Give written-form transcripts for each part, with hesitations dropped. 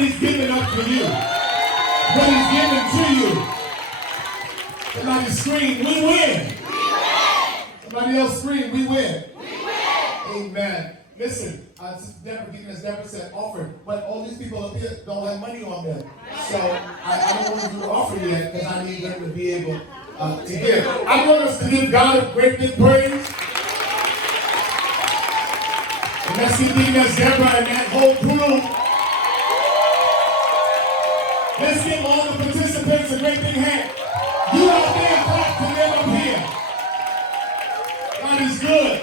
what he's given up for you, what he's given to you. Somebody scream, we win. Somebody else scream, we win. Amen. Listen, Deborah said offering, but all these people up here don't have money on them. So I don't want to do the offering yet because I need them to be able to give. I want us to give God a great big praise. And let's give Deaconess Deborah and that whole crew. Let's give all the participants a great big hand. You out there, clap to them up here. God is good.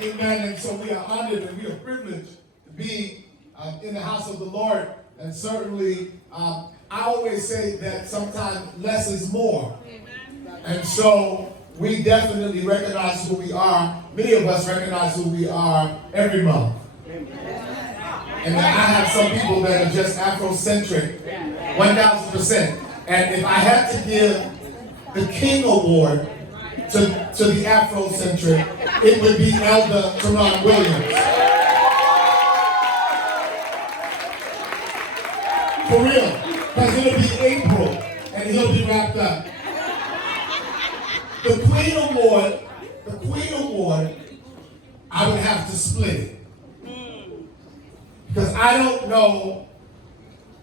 Amen. And so we are honored and we are privileged to be in the house of the Lord. And certainly, I always say that sometimes less is more. And so we definitely recognize who we are. Many of us recognize who we are every month. And I have some people that are just Afrocentric, 1,000%. And if I had to give the King Award to the Afrocentric, it would be Elder Teron Williams. For real. Because it'll be April and he'll be wrapped up. The Queen Award, I would have to split it. Because I don't know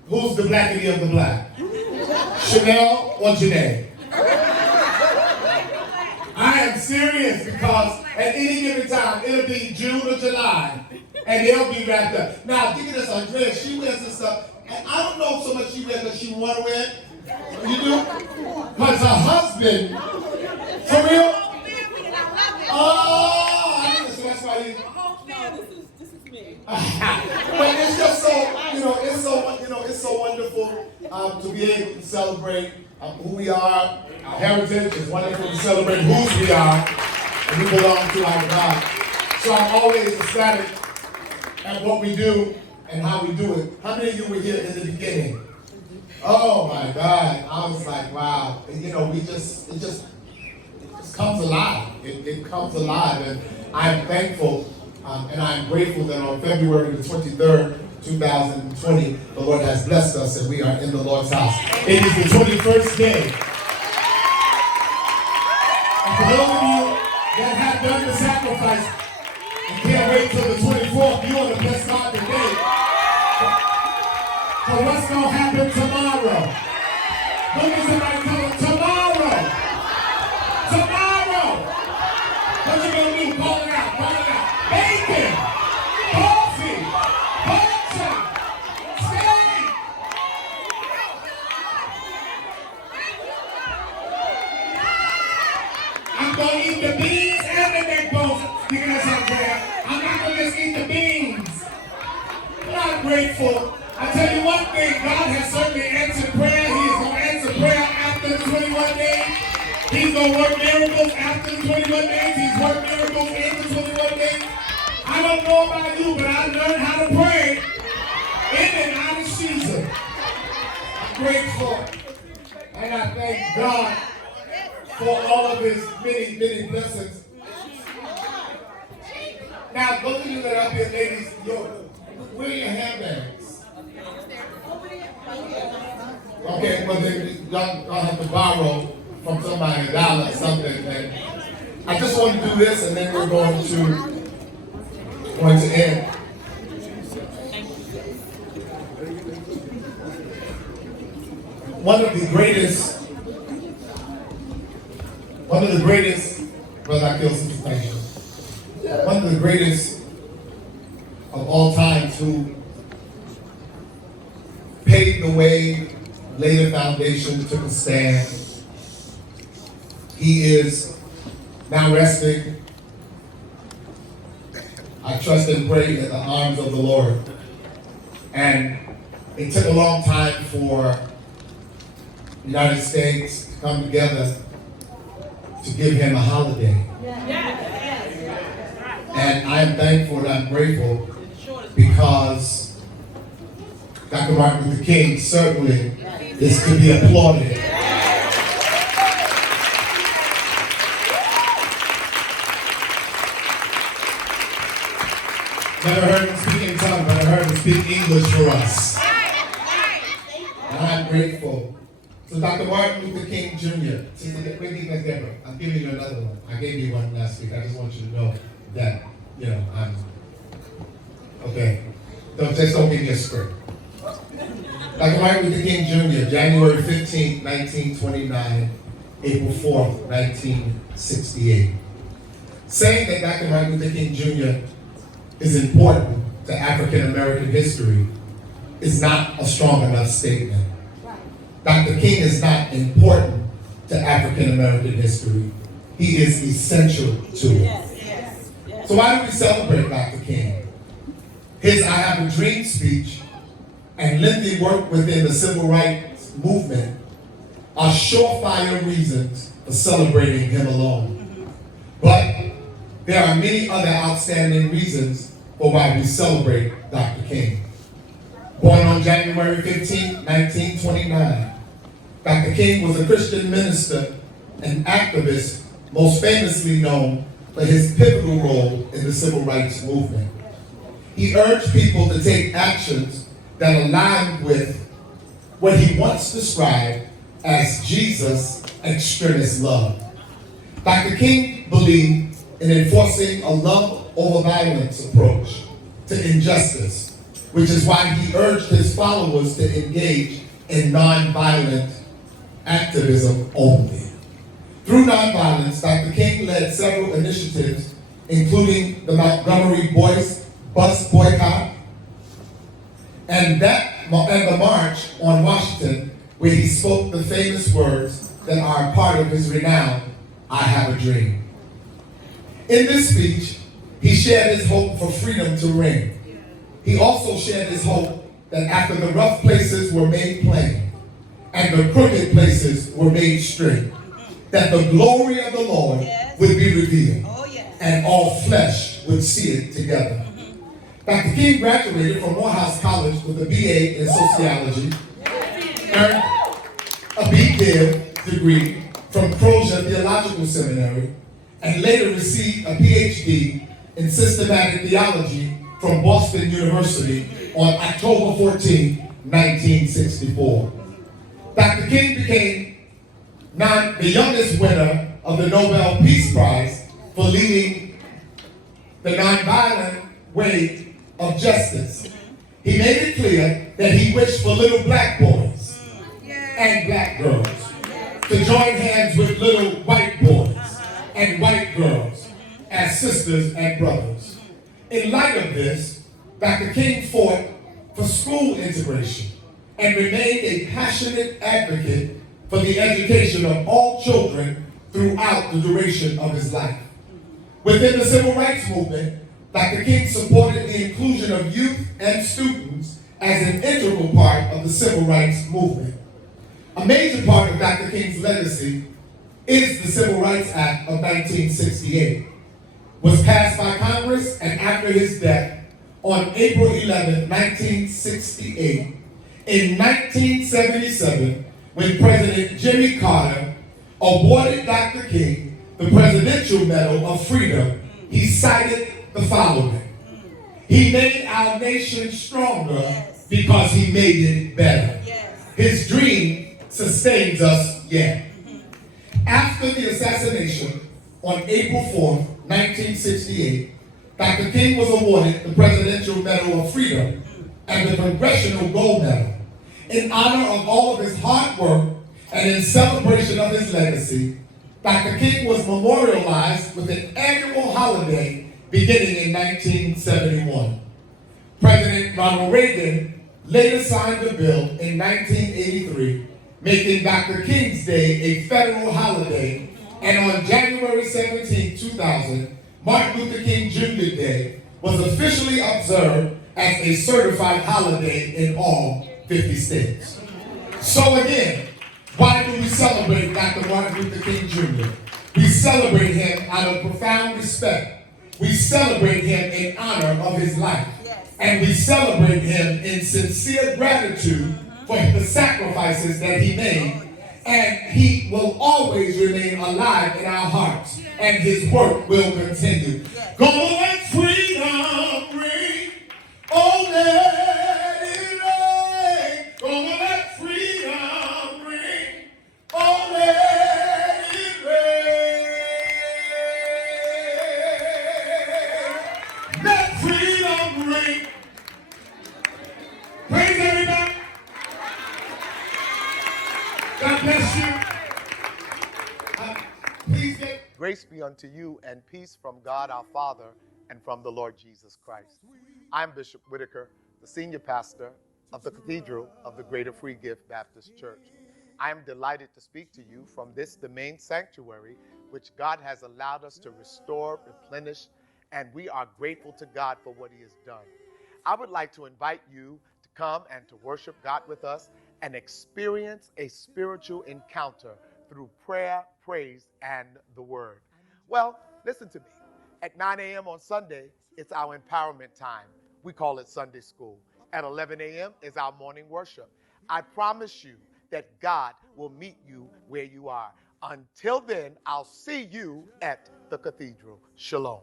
who's the blackity of the black. Chanel or Janae. I am serious because at any given time, it'll be June or July, and they'll be wrapped up. Now, Deaconess Andrea, she wears this stuff, and I don't know so much she wears because she want to wear it. You do? Because her husband, for real? Oh, I think so that's why you. This is me. But it's just so, it's so wonderful to be able to celebrate who we are. Our heritage is wonderful to celebrate whose we are, and we belong to our God. So I'm always ecstatic at what we do and how we do it. How many of you were here in the beginning? Oh my God! I was like, wow. And, it just comes alive. It comes alive, and I'm thankful and I'm grateful that on February the 23rd, 2020, the Lord has blessed us and we are in the Lord's house. It is the 21st day. And for those of you that have done the sacrifice and can't wait till the 24th, you want to bless God today. So what's going to happen tomorrow? Look at somebody tell them, tomorrow. Tomorrow. What you going to do? Call it out. Call it out. Bacon. Coffee. Culture. Steak. I'm going to eat the beans and the neck bones. You guys out there. I'm not going to just eat the beans. I'm grateful. I tell you one thing, God has certainly answered prayer. He is going to answer prayer after the 21 days. He's going to work miracles after the 21 days. He's worked miracles in the 21 days. I don't know about you, but I learned how to pray in and out of season. I'm grateful. And I thank God for all of his many, many blessings. Now, those of you that are up here, ladies, where are your handbags? Okay, well then y'all have to borrow from somebody $1 or something. And I just want to do this, and then we're going to end. One of the greatest, brother, I feel some thank you. One of the greatest of all times who paved the way, laid a foundation, took a stand. He is now resting. I trust and pray in the arms of the Lord. And it took a long time for the United States to come together to give him a holiday. And I am thankful and I'm grateful because Dr. Martin Luther King certainly is to be applauded. Never heard him speak in tongues, but I heard him speak speak English for us. And I'm grateful. So Dr. Martin Luther King Jr., Sister Whitney Deborah, I'm giving you another one. I gave you one last week. I just want you to know that, I'm, okay. Just don't give me a script. Dr. Martin Luther King Jr., January 15, 1929, April 4th, 1968. Saying that Dr. Martin Luther King Jr. is important to African American history is not a strong enough statement. Dr. King is not important to African American history. He is essential to it. So why do we celebrate Dr. King? His I Have a Dream speech and lengthy work within the civil rights movement are surefire reasons for celebrating him alone. But there are many other outstanding reasons for why we celebrate Dr. King. Born on January 15, 1929, Dr. King was a Christian minister and activist most famously known for his pivotal role in the civil rights movement. He urged people to take actions that aligned with what he once described as Jesus' extremist love. Dr. King believed in enforcing a love over violence approach to injustice, which is why he urged his followers to engage in nonviolent activism only. Through nonviolence, Dr. King led several initiatives, including the Montgomery bus boycott and the March on Washington, where he spoke the famous words that are a part of his renown, "I have a dream." In this speech, he shared his hope for freedom to reign. He also shared his hope that after the rough places were made plain and the crooked places were made straight, that the glory of the Lord would be revealed and all flesh would see it together. Dr. King graduated from Morehouse College with a BA in sociology, earned a BDiv degree from Crozier Theological Seminary, and later received a PhD in systematic theology from Boston University on October 14, 1964. Dr. King became the youngest winner of the Nobel Peace Prize for leading the nonviolent way of justice. He made it clear that he wished for little black boys and black girls to join hands with little white boys and white girls as sisters and brothers. In light of this, Dr. King fought for school integration and remained a passionate advocate for the education of all children throughout the duration of his life. Within the civil rights movement, Dr. King supported the inclusion of youth and students as an integral part of the civil rights movement. A major part of Dr. King's legacy is the Civil Rights Act of 1968, was passed by Congress, and after his death on April 11, 1968, in 1977, when President Jimmy Carter awarded Dr. King the Presidential Medal of Freedom, he cited the following: "He made our nation stronger because he made it better. His dream sustains us yet." After the assassination on April 4, 1968, Dr. King was awarded the Presidential Medal of Freedom and the Congressional Gold Medal. In honor of all of his hard work and in celebration of his legacy, Dr. King was memorialized with an annual holiday beginning in 1971. President Ronald Reagan later signed the bill in 1983, making Dr. King's Day a federal holiday, and on January 17, 2000, Martin Luther King Jr. Day was officially observed as a certified holiday in all 50 states. So again, why do we celebrate Dr. Martin Luther King Jr.? We celebrate him out of profound respect. We celebrate him in honor of his life. And we celebrate him in sincere gratitude for the sacrifices that he made. And he will always remain alive in our hearts. And his work will continue. Go let freedom ring. Oh, let Praise everybody. God bless you. Please get Grace be unto you and peace from God our Father and from the Lord Jesus Christ. I'm Bishop Whitaker, the senior pastor of the Cathedral of the Greater Free Gift Baptist Church. I am delighted to speak to you from this, the main sanctuary, which God has allowed us to restore, replenish, and we are grateful to God for what He has done. I would like to invite you to come and to worship God with us and experience a spiritual encounter through prayer, praise, and the Word. Well, listen to me. At 9 a.m. on Sunday, it's our empowerment time. We call it Sunday school. At 11 a.m. is our morning worship. I promise you that God will meet you where you are. Until then, I'll see you at the cathedral. Shalom.